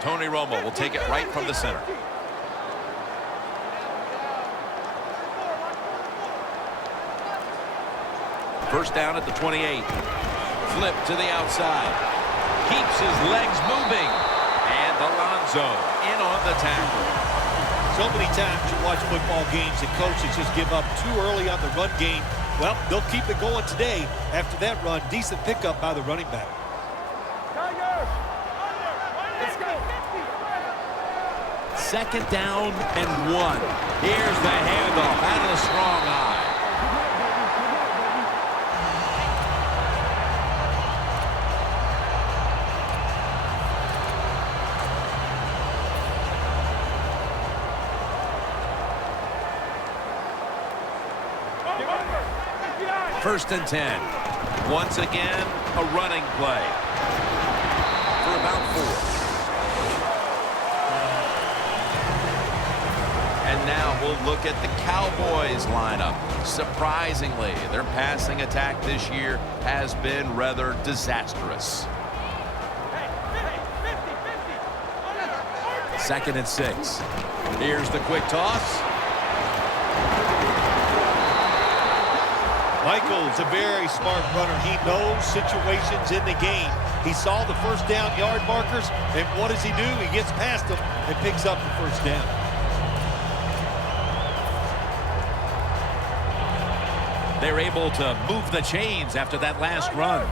Tony Romo will take it right from the center. First down at the 28. Flip to the outside. Keeps his legs moving. And Alonso in on the tackle. So many times you watch football games and coaches just give up too early on the run game. Well, they'll keep it going today. After that run, decent pickup by the running back. Second down and 1. Here's the handoff out of the strong eye. First and 10. Once again, a running play for about 4. And now we'll look at the Cowboys lineup. Surprisingly, their passing attack this year has been rather disastrous. Second and 6. Here's the quick toss. Michael's a very smart runner. He knows situations in the game. He saw the first down yard markers, and what does he do? He gets past them and picks up the first down. They're able to move the chains after that last run.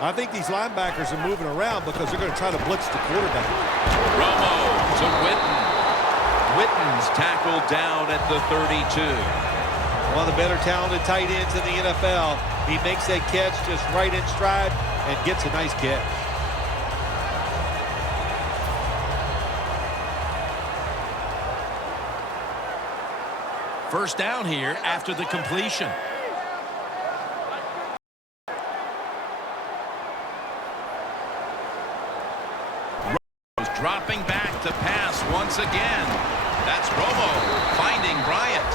I think these linebackers are moving around because they're going to try to blitz the quarterback. Romo to Witten. Witten's tackled down at the 32. One of the better talented tight ends in the NFL. He makes that catch just right in stride and gets a nice catch. First down here after the completion. Dropping back to pass once again. That's Romo finding Bryant.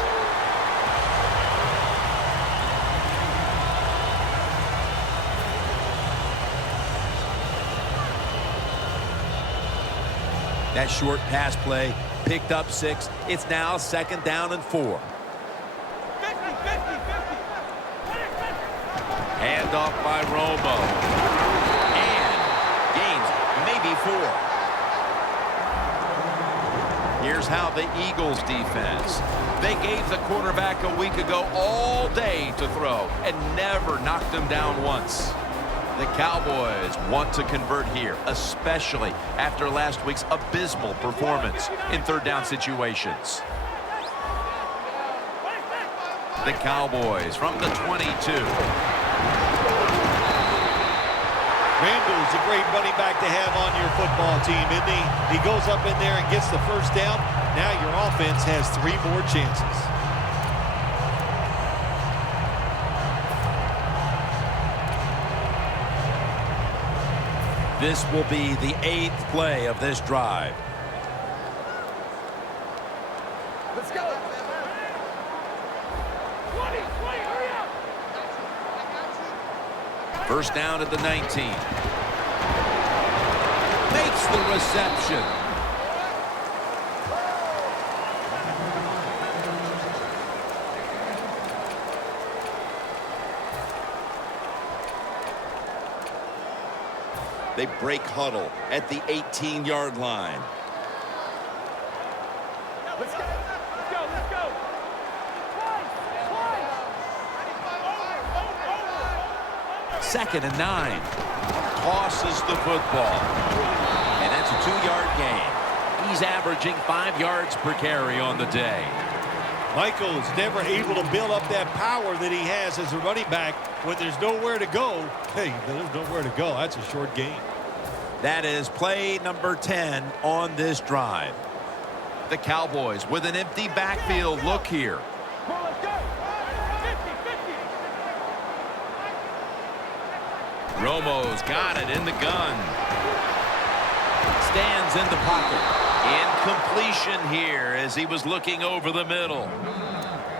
That short pass play picked up 6. It's now second down and 4. Handoff by Romo. And gains maybe 4. Here's how the Eagles defense. They gave the quarterback a week ago all day to throw and never knocked him down once. The Cowboys want to convert here, especially after last week's abysmal performance in third down situations. The Cowboys from the 22. Randall's a great running back to have on your football team, isn't he? He goes up in there and gets the first down. Now your offense has 3 more chances. This will be the 8th play of this drive. Let's go. 20, hurry up. First down at the 19. Makes the reception. They break huddle at the 18-yard line. Let's go. Second and 9. Tosses the football. And that's a 2-yard gain. He's averaging 5 yards per carry on the day. Michael's never able to build up that power that he has as a running back when there's nowhere to go. Hey, there's nowhere to go. That's a short gain. That is play number 10 on this drive. The Cowboys with an empty backfield look here. Romo's got it in the gun. Stands in the pocket. Incompletion here as he was looking over the middle.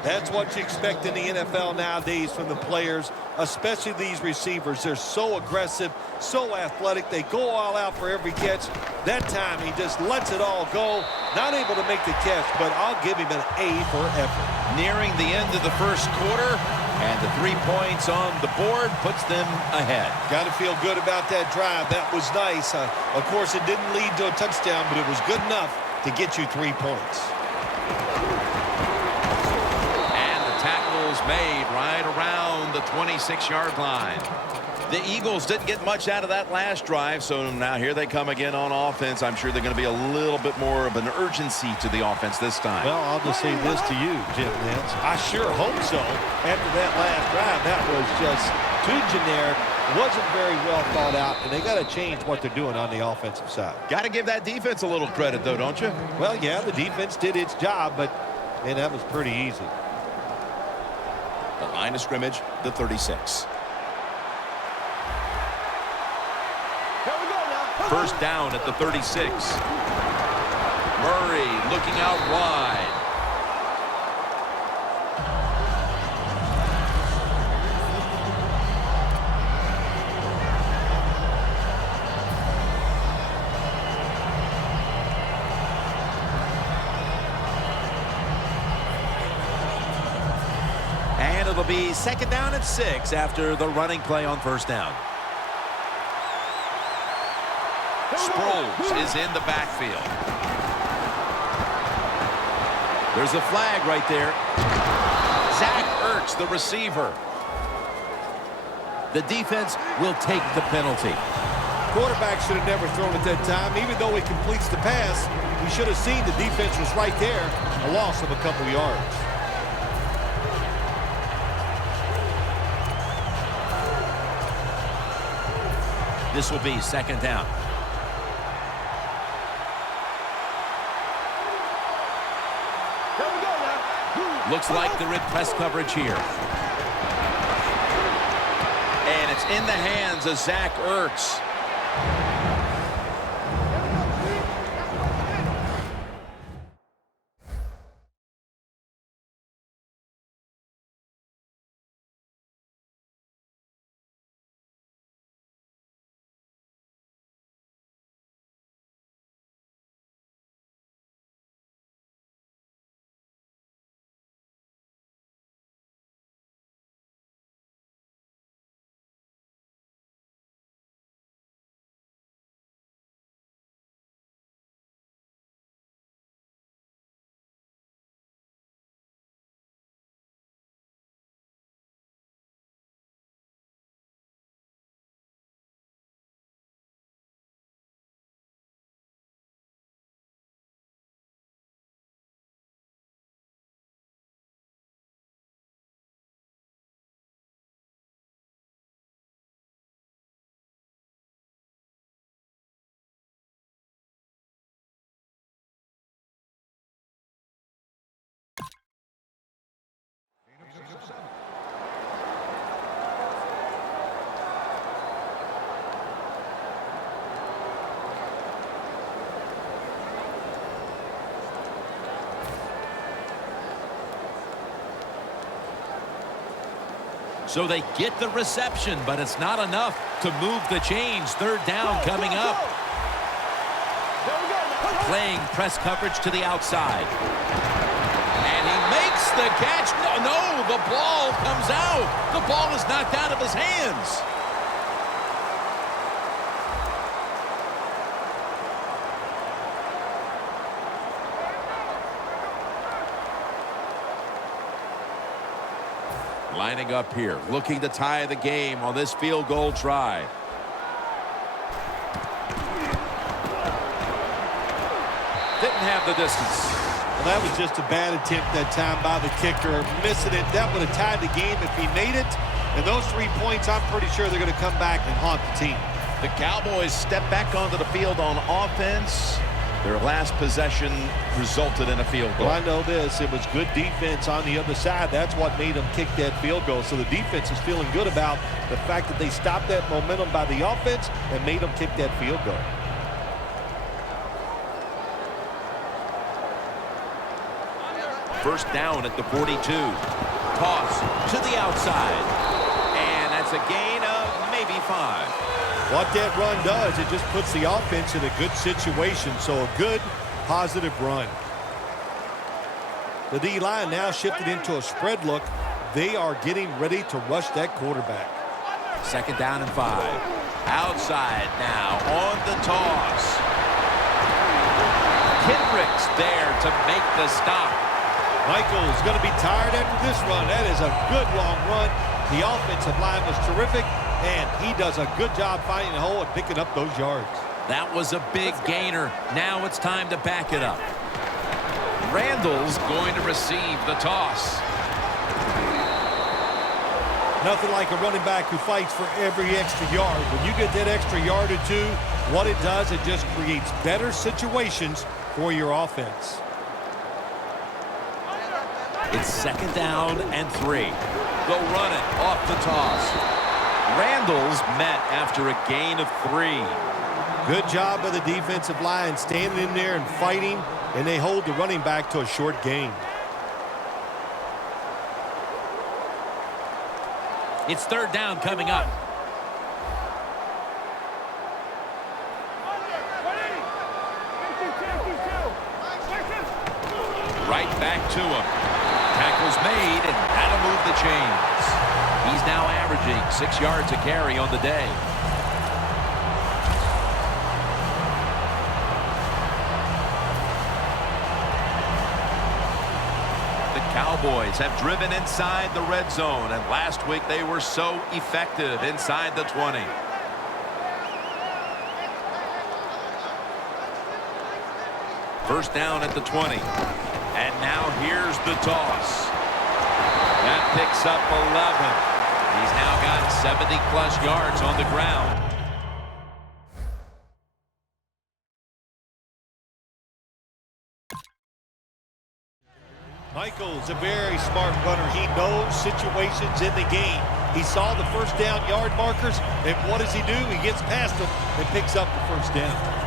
That's what you expect in the NFL nowadays from the players, especially these receivers. They're so aggressive, so athletic. They go all out for every catch. That time, he just lets it all go. Not able to make the catch, but I'll give him an A for effort. Nearing the end of the first quarter, and the 3 points on the board puts them ahead. Got to feel good about that drive. That was nice. Of course, it didn't lead to a touchdown, but it was good enough to get you 3 points. Made right around the 26-yard line. The Eagles didn't get much out of that last drive, so now here they come again on offense. I'm sure they're going to be a little bit more of an urgency to the offense this time. Well, I'll just say this to you, Jim Nance. I sure hope so. After that last drive, that was just too generic, wasn't very well thought out, and they got to change what they're doing on the offensive side. Got to give that defense a little credit, though, don't you? Well, yeah, the defense did its job, but, man, that was pretty easy. The line of scrimmage, the 36. First down at the 36. Murray looking out wide. And it'll be second down and 6 after the running play on first down. Sproles is in the backfield. There's a flag right there. Zach Ertz, the receiver. The defense will take the penalty. Quarterback should have never thrown at that time. Even though he completes the pass, he should have seen the defense was right there. A loss of a couple yards. This will be second down. Looks like they're in press coverage here. And it's in the hands of Zach Ertz. So they get the reception, but it's not enough to move the chains. Third down coming up. Playing press coverage to the outside. And he makes the catch. No, the ball comes out. The ball is knocked out of his hands. Lining up here, looking to tie the game on this field goal try. Didn't have the distance. Well, that was just a bad attempt that time by the kicker. Missing it, that would have tied the game if he made it. And those 3 points, I'm pretty sure they're going to come back and haunt the team. The Cowboys step back onto the field on offense. Their last possession resulted in a field goal. Well, I know this. It was good defense on the other side. That's what made them kick that field goal. So the defense is feeling good about the fact that they stopped that momentum by the offense and made them kick that field goal. First down at the 42. Toss to the outside. And that's a gain of maybe 5. What that run does, it just puts the offense in a good situation. So a good, positive run. The D-line now shifted into a spread look. They are getting ready to rush that quarterback. Second down and 5. Outside now on the toss. Kendrick's there to make the stop. Michael's going to be tired after this run. That is a good long run. The offensive line was terrific, and he does a good job finding the hole and picking up those yards. That was a big gainer. Now it's time to back it up. Randall's going to receive the toss. Nothing like a running back who fights for every extra yard. When you get that extra yard or two, what it does, it just creates better situations for your offense. It's second down and 3. They'll run it off the toss. Randall's met after a gain of 3. Good job by the defensive line standing in there and fighting, and they hold the running back to a short gain. It's third down coming up. Right back to him. Tackle's made, and that'll move the chains. He's now averaging 6 yards a carry on the day. The Cowboys have driven inside the red zone, and last week they were so effective inside the 20. First down at the 20. And now here's the toss. That picks up 11. He's now got 70-plus yards on the ground. Michael's a very smart runner. He knows situations in the game. He saw the first down yard markers, and what does he do? He gets past them and picks up the first down.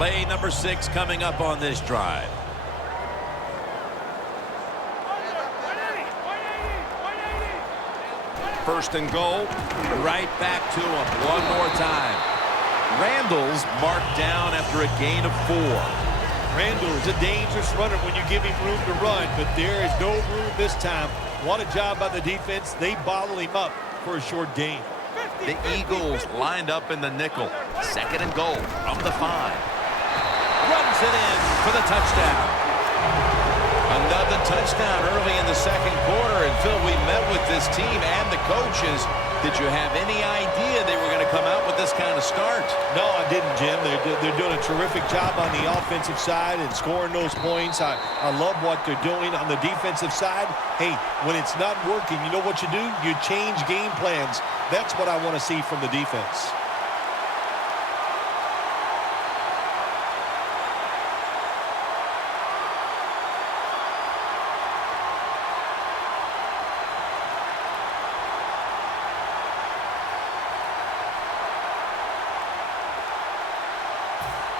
Play number 6 coming up on this drive. First and goal. Right back to him one more time. Randall's marked down after a gain of 4. Randall's a dangerous runner when you give him room to run, but there is no room this time. What a job by the defense. They bottle him up for a short gain. The Eagles lined up in the nickel. Second and goal from the 5. Runs it in for the touchdown. Another touchdown early in the second quarter. And Phil, we met with this team and the coaches. Did you have any idea they were going to come out with this kind of start? No, I didn't, Jim. They're doing a terrific job on the offensive side and scoring those points. I love what they're doing on the defensive side. Hey, when it's not working, you know what you do? You change game plans. That's what I want to see from the defense.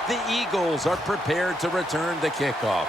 The Eagles are prepared to return the kickoff.